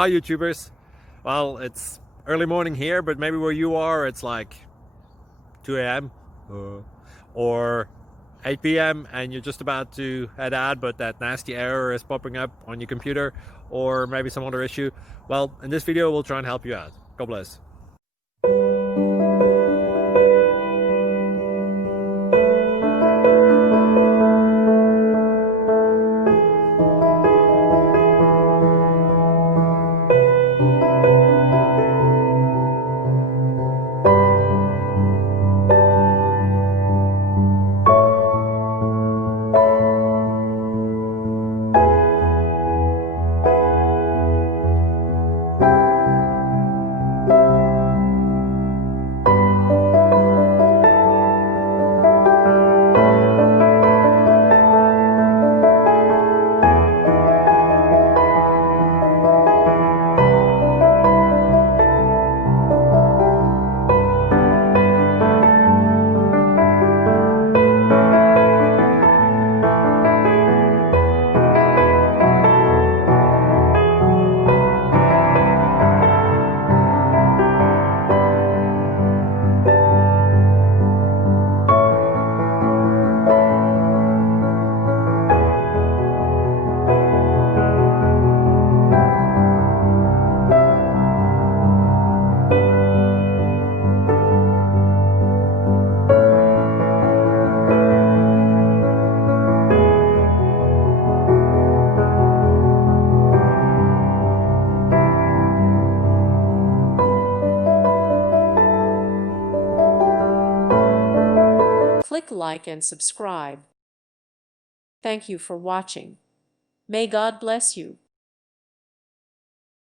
Hi YouTubers. Well, it's early morning here, but maybe where you are it's like 2 a.m. Or 8 p.m. and you're just about to head out, but that nasty error is popping up on your computer, or maybe some other issue. Well, in this video we'll try and help you out. God bless. Click like and subscribe. Thank you for watching. May God bless you.